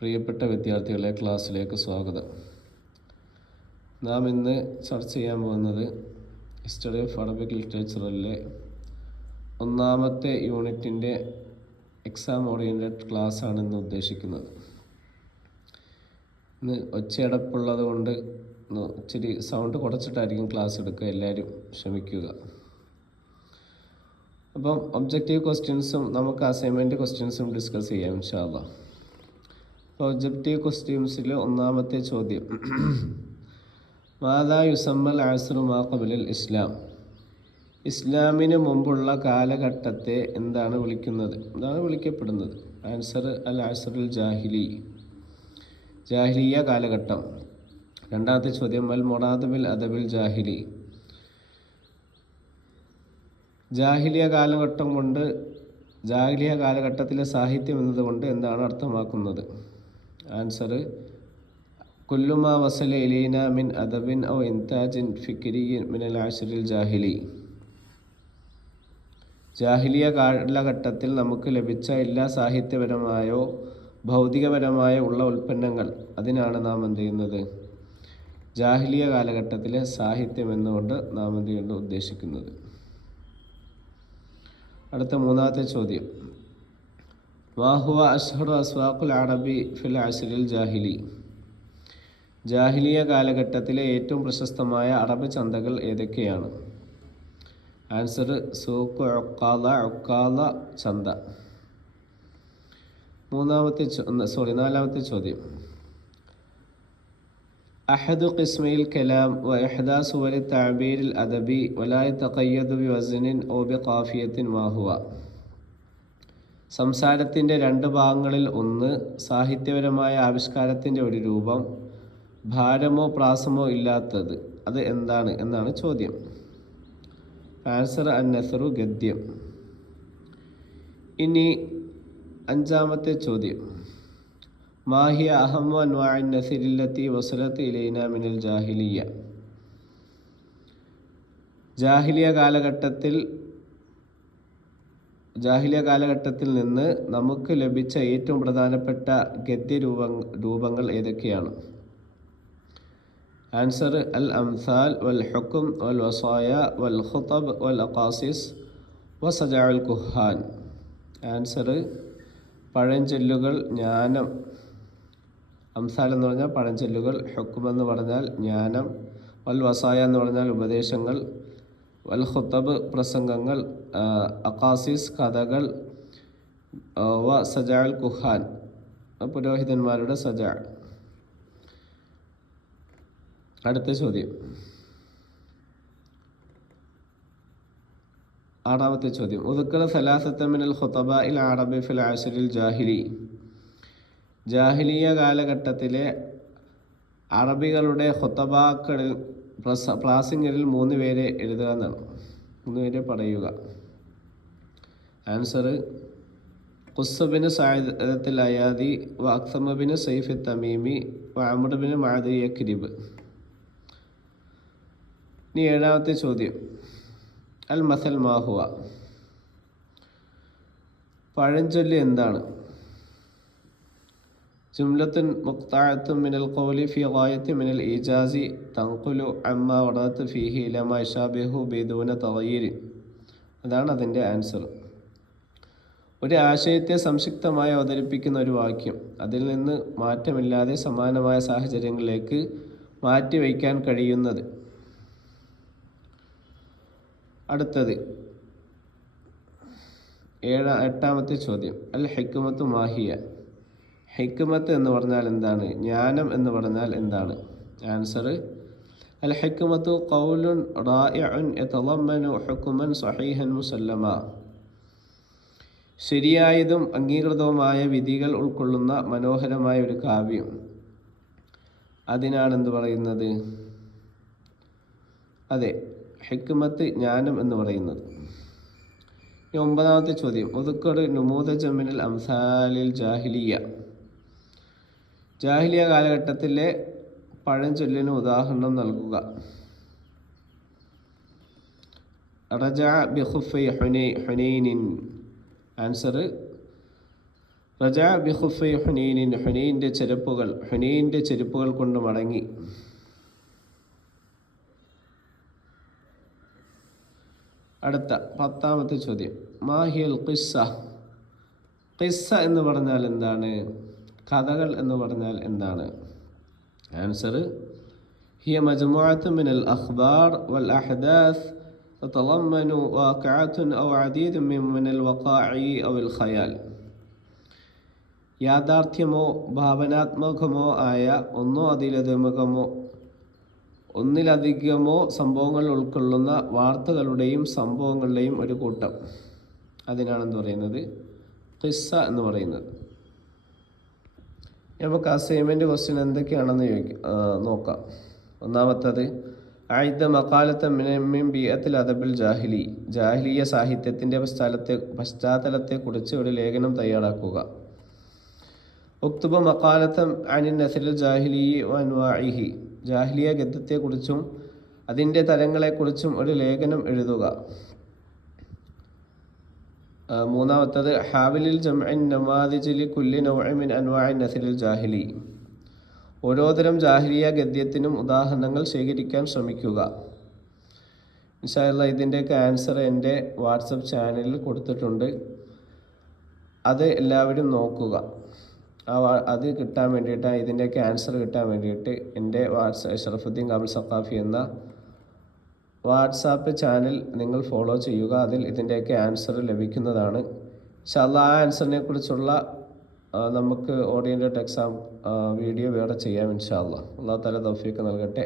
പ്രിയപ്പെട്ട വിദ്യാർത്ഥികളെ, ക്ലാസ്സിലേക്ക് സ്വാഗതം. നാം ഇന്ന് ചർച്ച ചെയ്യാൻ പോകുന്നത് ഹിസ്റ്ററി ഓഫ് അറബിക് ലിറ്ററേച്ചറിലെ ഒന്നാമത്തെ യൂണിറ്റിൻ്റെ എക്സാം ഓറിയൻറ്റഡ് ക്ലാസ്സാണ് ഇന്ന് ഉദ്ദേശിക്കുന്നത്. ഇന്ന് ഒച്ചയടപ്പുള്ളത് കൊണ്ട് ഇച്ചിരി സൗണ്ട് കുറച്ചിട്ടായിരിക്കും ക്ലാസ് എടുക്കുക, എല്ലാവരും ക്ഷമിക്കുക. അപ്പം ഒബ്ജക്റ്റീവ് ക്വസ്റ്റ്യൻസും നമുക്ക് അസൈൻമെൻറ്റ് ക്വസ്റ്റ്യൻസും ഡിസ്കസ് ചെയ്യാം ഇൻഷാ അല്ലാഹ്. അപ്പോൾ ഒബ്ജക്റ്റീവ് ക്വസ്റ്റ്യൻസിൽ ഒന്നാമത്തെ ചോദ്യം, മാതാ യുസമ്മൽ അസ്റു മാ ഖബലൽ ഇസ്ലാം, ഇസ്ലാമിന് മുമ്പുള്ള കാലഘട്ടത്തെ എന്താണ് വിളിക്കപ്പെടുന്നത്? ആൻസർ അൽ അസ്റുൽ ജാഹിലി, ജാഹിലിയ കാലഘട്ടം. രണ്ടാമത്തെ ചോദ്യം, അൽ മുറാദ് ബിൽ അദബിൽ ജാഹിലി, ജാഹിലിയ കാലഘട്ടത്തിലെ സാഹിത്യം എന്നതുകൊണ്ട് എന്താണ് അർത്ഥമാക്കുന്നത്? ആൻസർ കുല്ലുമാ വസല ഇലൈന മിൻ അദബിൻ ഔ ഇൻതാജിൻ ഫിക്രിയിൻ മിനൽ അസ്റിൽ ജാഹിലി, ജാഹിലിയ കാലഘട്ടത്തിൽ നമുക്ക് ലഭിച്ച എല്ലാ സാഹിത്യപരമായോ ഭൗതികപരമായോ ഉള്ള ഉൽപ്പന്നങ്ങൾ, അതിനാണ് നാം എന്ത് ചെയ്യുന്നത്? ജാഹിലിയ കാലഘട്ടത്തിലെ സാഹിത്യം എന്നുകൊണ്ട് നാം എന്ത് ചെയ്യുന്നു ഉദ്ദേശിക്കുന്നത്. അടുത്ത മൂന്നാമത്തെ ചോദ്യം, മാഹുവ അഷ്ഹറു അസ്വാഖുൽ അറബി ഫിൽ അസ്റിൽ ജാഹിലി, ജാഹിലിയ കാലഘട്ടത്തിലെ ഏറ്റവും പ്രശസ്തമായ അറബ് ചന്തകൾ ഏതൊക്കെയാണ്? ആൻസർ സൂഖ് ഉക്കാല ചന്ത. നാലാമത്തെ ചോദ്യം, അഹദു ഖിസ്മയിൽ കലാം വ ഇഹ്ദാ സുവരി തഅബീരിൽ അദബി വലാ യതഖയ്യദു ബിവസ്നിൻ ഔ ബിഖാഫിയത്തിൻ മാഹുവ, സംസാരത്തിൻ്റെ രണ്ട് ഭാഗങ്ങളിൽ ഒന്ന് സാഹിത്യപരമായ ആവിഷ്കാരത്തിൻ്റെ ഒരു രൂപം, ഭാരമോ പ്രാസമോ ഇല്ലാത്തത്, അത് എന്താണ് എന്നാണ് ചോദ്യം. ആൻസർ അന്നസറു, ഗദ്യം. ഇനി അഞ്ചാമത്തെ ചോദ്യം, മാഹിയ അഹമ്മു അൻവാഇൻ നസിരില്ലത്തി വസലത്ത് ഇലൈന മിനൽ ജാഹിലിയ, ജാഹിലിയ കാലഘട്ടത്തിൽ നിന്ന് നമുക്ക് ലഭിച്ച ഏറ്റവും പ്രധാനപ്പെട്ട ഗദ്യരൂപങ്ങൾ ഏതൊക്കെയാണ്? ആൻസർ അൽ അംസാൽ വൽ ഹുക്ം വൽ വസായ വൽ ഖുതബ് വൽ അഖാസിസ് വസജഅൽ കുഹാൻ. ആൻസർ പഴഞ്ചൊല്ലുകൾ, ജ്ഞാനം. അംസാൽ എന്ന് പറഞ്ഞാൽ പഴഞ്ചൊല്ലുകൾ, ഹുക്ം എന്ന് പറഞ്ഞാൽ ജ്ഞാനം, വൽ വസായ എന്ന് പറഞ്ഞാൽ ഉപദേശങ്ങൾ, വൽ ഖുതബ് പ്രസംഗങ്ങൾ, അഖാസിസ് കഥകൾ, വ സജഅൽ കുഹാൻ പുരോഹിതന്മാരുടെ സജഅ. അടുത്ത ചോദ്യം, ആറാമത്തെ ചോദ്യം, ഉദ്കറ സലാസത മിനൽ ഖുതബാഇൽ അറബി ഫിൽ അസ്റിൽ ജാഹിലി, ജാഹിലിയ കാലഘട്ടത്തിലെ അറബികളുടെ ഖുതബാക്കളിൽ പ്രാസംഗികരിൽ 3 പേരെ എഴുതുക എന്നാണ്, 3 പേരെ പറയുക. ആൻസർ ഖുസ്സ് ബിൻ സഅദത്തിൽ അയാദി വ അക്സമ ബിൻ സൈഫ് തമീമി വ അംർ ബിൻ മഅദി യക്രിബ്. ഇനി ഏഴാമത്തെ ചോദ്യം, അൽ മസൽ മാഹുവ, പഴഞ്ചൊല്ല് എന്താണ്? ജുംലത്തുൻ മുഖ്തഅത്തുൻ മിനൽ ഖൗലി ഫി ഗായത്തി മിനൽ ഈജാസി തൻഖുലു അമ്മാ വറദത് ഫീഹി ഇലാ മാ യശാബിഹു ബിദൂന തഗ്യീർ, അതാണ് അതിൻ്റെ ആൻസർ. ഒരു ആശയത്തെ സംക്ഷിപ്തമായി അവതരിപ്പിക്കുന്ന ഒരു വാക്യം, അതിൽ നിന്ന് മാറ്റമില്ലാതെ സമാനമായ സാഹചര്യങ്ങളിലേക്ക് മാറ്റിവയ്ക്കാൻ കഴിയുന്നത്. അടുത്തത് എട്ടാമത്തെ ചോദ്യം, അൽ ഹിക്മത്തു മാഹിയ, ഹിക്മത്ത് എന്ന് പറഞ്ഞാൽ എന്താണ്? ജ്ഞാനം എന്ന് പറഞ്ഞാൽ എന്താണ്? ആൻസർ അൽ ഹിക്മത്തു ഖൗലുൻ റായിഉൻ യതളമ്മനു ഹുക്മൻ സഹീഹൻ മുസല്ലമ, ശരിയായതും അംഗീകൃതവുമായ വിധികൾ ഉൾക്കൊള്ളുന്ന മനോഹരമായ ഒരു കാവ്യം, അതിനാണെന്ത് പറയുന്നത്? അതെ, ഹിക്മത്ത് ജ്ഞാനം എന്ന് പറയുന്നത്. ഇനി ഒമ്പതാമത്തെ ചോദ്യം, ഉദ്കർ നുമൂദജ മിനൽ അംസാലിൽ ജാഹിലിയ, ജാഹിലിയ കാലഘട്ടത്തിലെ പഴഞ്ചൊല്ലിന് ഉദാഹരണം നൽകുക. റജഅ ബിഖുഫൈ ഹുനൈനിൻ, ആൻസർ റജഅ ബിഖുഫൈ ഹുനൈനിൻ, ഹുനൈൻ്റെ ചെരുപ്പുകൾ കൊണ്ട് മടങ്ങി. അടുത്ത 10ാമത്തെ ചോദ്യം, മാഹിയൽ ഖിസ്സ. ഖിസ്സ എന്ന് പറഞ്ഞാൽ എന്താണ്? കഥകൾ എന്ന് പറഞ്ഞാൽ എന്താണ്? ആൻസർ, ഹിയ മജ്മുഅത്തുൻ മിനൽ അഖ്ബാർ വൽ അഹ്ദാസ് തതളമ്മനു വാഖിഅത്തുൻ ഔ അദീദുൻ മിനൽ വഖാഇ ഔ അൽ ഖയാൽ. യാഥാർത്ഥ്യമോ ഭാവനാത്മകമോ ആയ ഒന്നിലധികമോ സംഭവങ്ങൾ ഉൾക്കൊള്ളുന്ന വാർത്തകളുടെയും സംഭവങ്ങളുടെയും ഒരു കൂട്ടം. അതിനാണെന്ന് പറയുന്നത് ഖിസ്സ എന്ന് പറയുന്നത്. നമുക്ക് അസൈൻമെൻറ്റ് ക്വസ്റ്റ്യൻ എന്തൊക്കെയാണെന്ന് നോക്കാം. ഒന്നാമത്തത്, ആയിദ മഖാലത്ത മിൻ ബിഅത്തിൽ അദബിൽ ജാഹിലിയ സാഹിത്യത്തിൻ്റെ പശ്ചാത്തലത്തെക്കുറിച്ച് ഒരു ലേഖനം തയ്യാറാക്കുക. ഉക്തുബ മഖാലത്തം അനിൻ നസ്രിൽ ജാഹിലി വ അൻവാഇഹി, ജാഹിലിയ ഗദ്യത്തെക്കുറിച്ചും അതിൻ്റെ തരങ്ങളെക്കുറിച്ചും ഒരു ലേഖനം എഴുതുക. മൂന്നാമത്തത്, ഹാവിലിൽ ജംഇൻ നമാദിജ് ലി കുല്ലി നൗഇൻ മിൻ അൻവാഇ നസ്രിൽ ജാഹിലി, ഓരോതരം ജാഹിലിയ ഗദ്യത്തിനും ഉദാഹരണങ്ങൾ ശേഖരിക്കാൻ ശ്രമിക്കുക. ഇൻഷാ അല്ലാഹ് ഇതിൻ്റെയൊക്കെ ആൻസർ എൻ്റെ വാട്സപ്പ് ചാനലിൽ കൊടുത്തിട്ടുണ്ട്. അത് എല്ലാവരും നോക്കുക. അത് കിട്ടാൻ വേണ്ടിയിട്ട്, ഇതിൻ്റെയൊക്കെ ആൻസർ കിട്ടാൻ വേണ്ടിയിട്ട് എൻ്റെ ഷറഫുദ്ദീൻ കാബിൽ സഖാഫി എന്ന വാട്സാപ്പ് ചാനൽ നിങ്ങൾ ഫോളോ ചെയ്യുക. അതിൽ ഇതിൻ്റെയൊക്കെ ആൻസർ ലഭിക്കുന്നതാണ്. ഇൻഷാ അല്ലാഹ് ആ ആൻസറിനെ കുറിച്ചുള്ള നമുക്ക് ഓറിയൻറ്റഡ് എക്സാം വീഡിയോ വേറെ ചെയ്യാം ഇൻഷാ അല്ലാഹ്. അല്ലാഹു തആല തൗഫീഖ് നൽകട്ടെ.